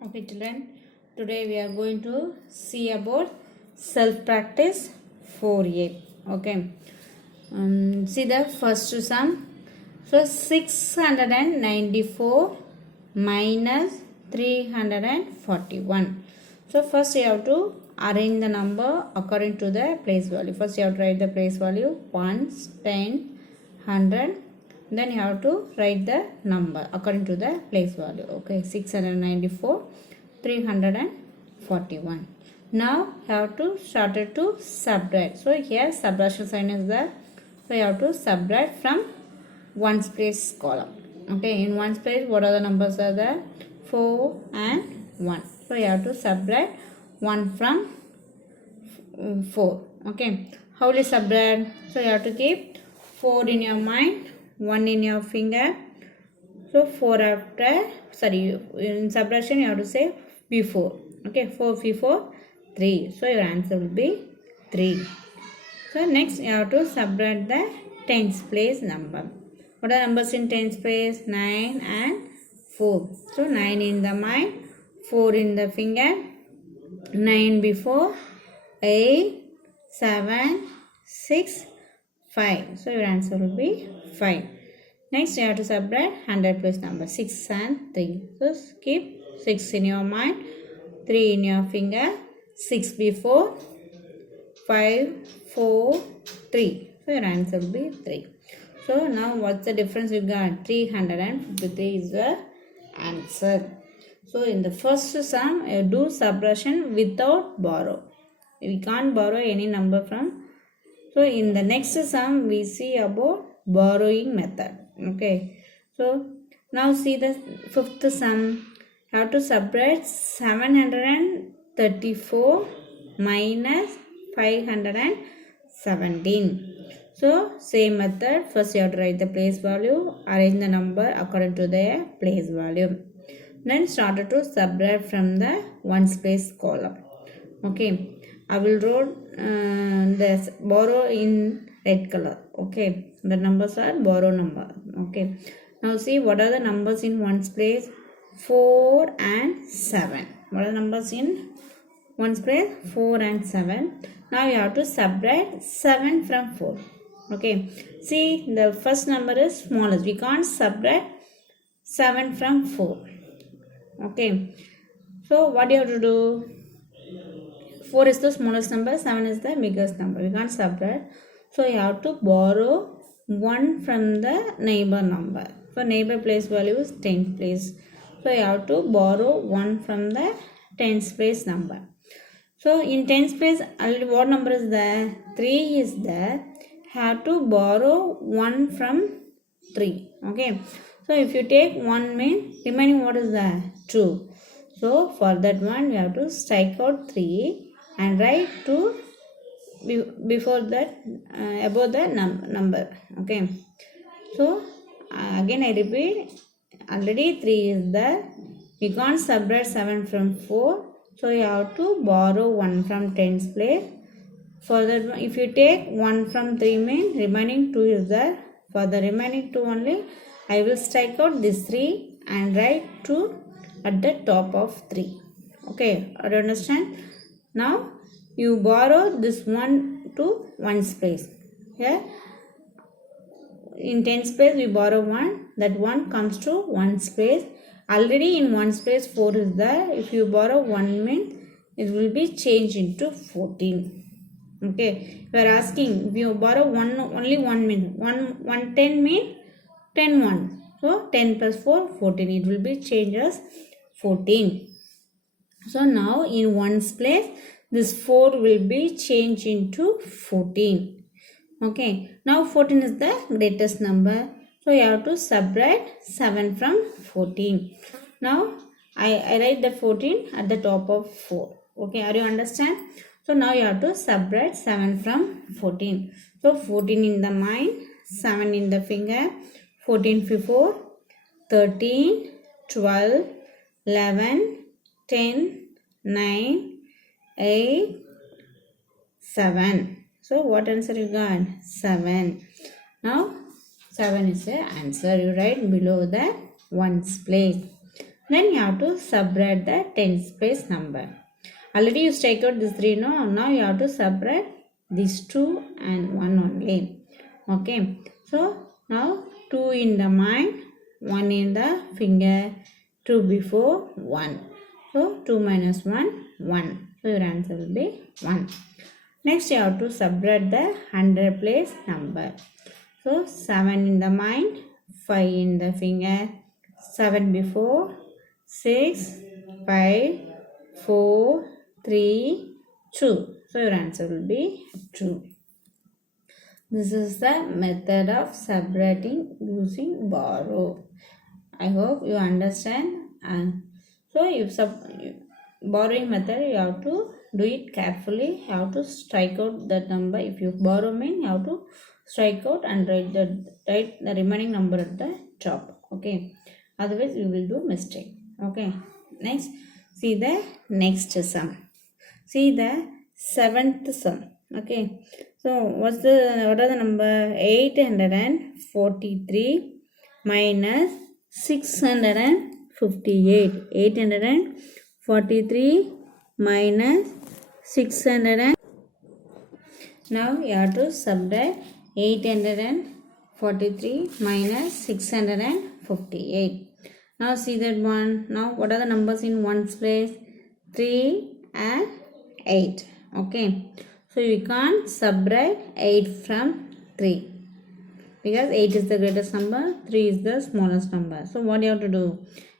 Okay children, today we are going to see about self-practice 4a. Okay, see the first sum. So 694 minus 341. So first you have to arrange the number according to the place value. First you have to write the place value, ones, 10, 100. Then you have to write the number according to the place value. Okay, 694, 341. Now you have to start it to subtract. So here subtraction sign is there. So you have to subtract from ones place column. Okay, in ones place what are the numbers are there? 4 and 1. So you have to subtract 1 from 4. Okay, how will you subtract? So you have to keep 4 in your mind, 1 in your finger. So 4 after, sorry, in subtraction you have to say before. Okay, 4 before 3. So your answer will be 3. So next you have to subtract the tens place number. What are numbers in tens place? 9 and 4. So 9 in the mind, 4 in the finger, 9 before, 8, 7, 6, 5. So your answer will be 5. Next you have to subtract 100 place number, 6 and 3. So keep 6 in your mind, 3 in your finger, 6 before, 5, 4, 3. So your answer will be 3. So now what's the difference you got? 353 is the answer. So in the first sum, you do subtraction without borrow. We can't borrow any number from. So in the next sum, we see about borrowing method. Okay. So now see the fifth sum. You have to subtract 734 minus 517. So same method. First you have to write the place value, arrange the number according to their place value. Then start to subtract from the ones place column. Okay, I will write this borrow in red color. Okay, the numbers are borrow number. Okay, now see what are the numbers in ones place? 4 and 7. What are the numbers in ones place? 4 and 7. Now you have to subtract 7 from 4. Okay, see the first number is smallest. We can't subtract 7 from 4. Okay, so what you have to do? 4 is the smallest number, 7 is the biggest number. We can't subtract. So you have to borrow 1 from the neighbor number. So neighbor place value is 10th place. So you have to borrow 1 from the 10th place number. So in 10th place, what number is there? 3 is there. Have to borrow 1 from 3. Okay. So if you take 1 means remaining what is there? 2. So for that one you have to strike out 3 and write 2 before that above the number. Okay. So again I repeat, already 3 is there. We can't subtract 7 from 4. So you have to borrow 1 from 10th place. For that, if you take 1 from 3 means remaining 2 is there. For the remaining 2 only, I will strike out this 3 and write 2 at the top of 3. Okay, do you understand? Now, you borrow this 1 to 1's place. Here, in 10's place, we borrow 1. That 1 comes to 1's place. Already in 1's place, 4 is there. If you borrow 1 means, it will be changed into 14. Okay, we are asking if you borrow only 1 means 1 10 means 10 1. So 10 plus 4 14. It will be changed as 14. So now in 1's place this 4 will be changed into 14. Okay, now 14 is the greatest number. So you have to subtract 7 from 14. Now I write the 14 at the top of 4. Okay, are you understand? So now you have to subtract 7 from 14. So 14 in the mind, 7 in the finger, 14 before, 13, 12, 11, 10, 9, 8, 7. So what answer you got? 7. Now 7 is the answer. You write below the ones place. Then you have to subtract the tens place number. Already you strike out this 3, no? Now you have to subtract these 2 and 1 only. Okay. So now 2 in the mind, 1 in the finger, 2 before 1. So 2 minus 1, 1. So your answer will be 1. Next you have to subtract the 100 place number. So 7 in the mind, 5 in the finger, 7 before, 6, 5, 4, 3, 2. So your answer will be 2. This is the method of subtracting using borrow. I hope you understand. And so if borrowing method, you have to do it carefully. You have to strike out that number. If you borrow mean, you have to strike out and write the remaining number at the top. Okay. Otherwise, you will do mistake. Okay. Next, see the next sum. See the 7th sum. Okay. So what are the number? 843 minus 658. 843 minus 600. Now you have to subtract 843 minus 658. Now see that one. Now what are the numbers in ones place? 3 and 8. Okay. So you can't subtract 8 from 3. Because 8 is the greatest number, 3 is the smallest number. So what you have to do?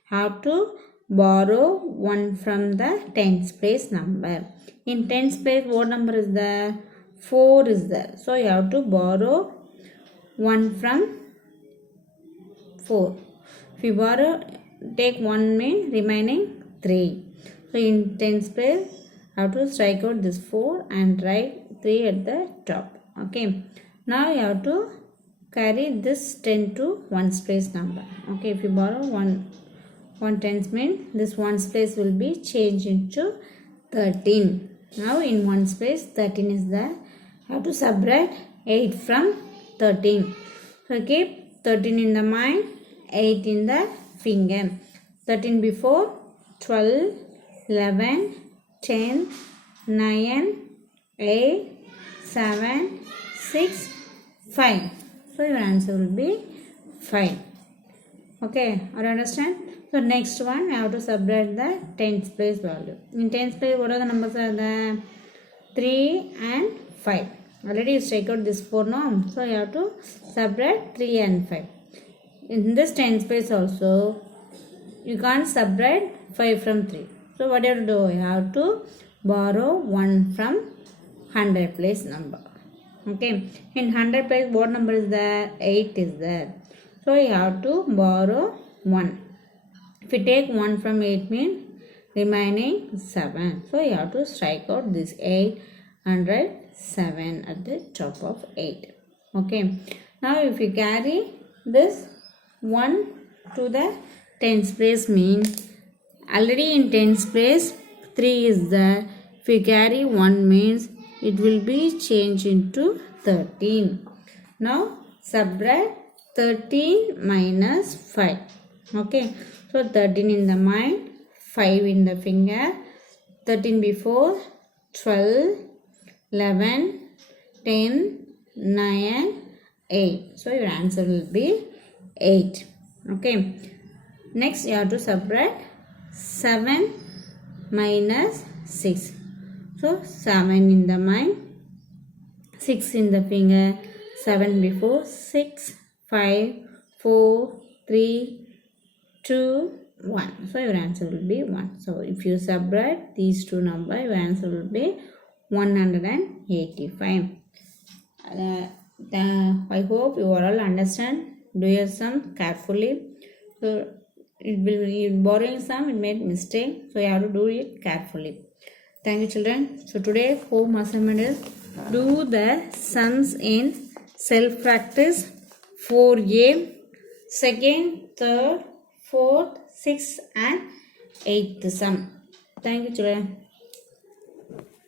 Have to borrow 1 from the tens place number. In tens place, what number is there? 4 is there. So you have to borrow 1 from 4. If you borrow, take 1 mean remaining 3. So in tens place, have to strike out this 4 and write 3 at the top. Okay. Now you have to carry this 10 to ones place number. Okay. If you borrow 1 tens mean this ones place will be changed into 13. Now in ones place 13 is there. Have to subtract 8 from 13. So keep 13 in the mind, 8 in the finger. 13 before, 12, 11, 10, 9, 8, 7, 6, 5. So your answer will be 5. Okay, are you understand? So next one, I have to subtract the tens place value. In tens place, what are the numbers are there? 3 and 5. Already you strike out this 4 now. So you have to subtract 3 and 5. In this tens place also, you can't subtract 5 from 3. So what you have to do? You have to borrow 1 from 100 place number. Okay. In 100 place, what number is there? 8 is there. So you have to borrow 1. If you take 1 from 8 means remaining 7. So you have to strike out this 8 and write 7 at the top of 8. Okay. Now if you carry this 1 to the tens place means already in tens place 3 is there. If you carry 1 means it will be changed into 13. Now subtract 13 minus 5. Okay. So 13 in the mind, 5 in the finger, 13 before, 12, 11, 10, 9, 8. So your answer will be 8. Okay. Next you have to subtract 7 minus 6. So 7 in the mind, 6 in the finger, 7 before, 6, 5, 4, 3, 2, 1. So your answer will be 1. So if you subtract these two numbers, your answer will be 185. I hope you all understand. Do your sum carefully. So it will be borrowing sum, it made mistake. So you have to do it carefully. Thank you, children. So today home assignment is do the sums in self practice 4A, second, third, 4th, 6th and 8th sum. Thank you, children.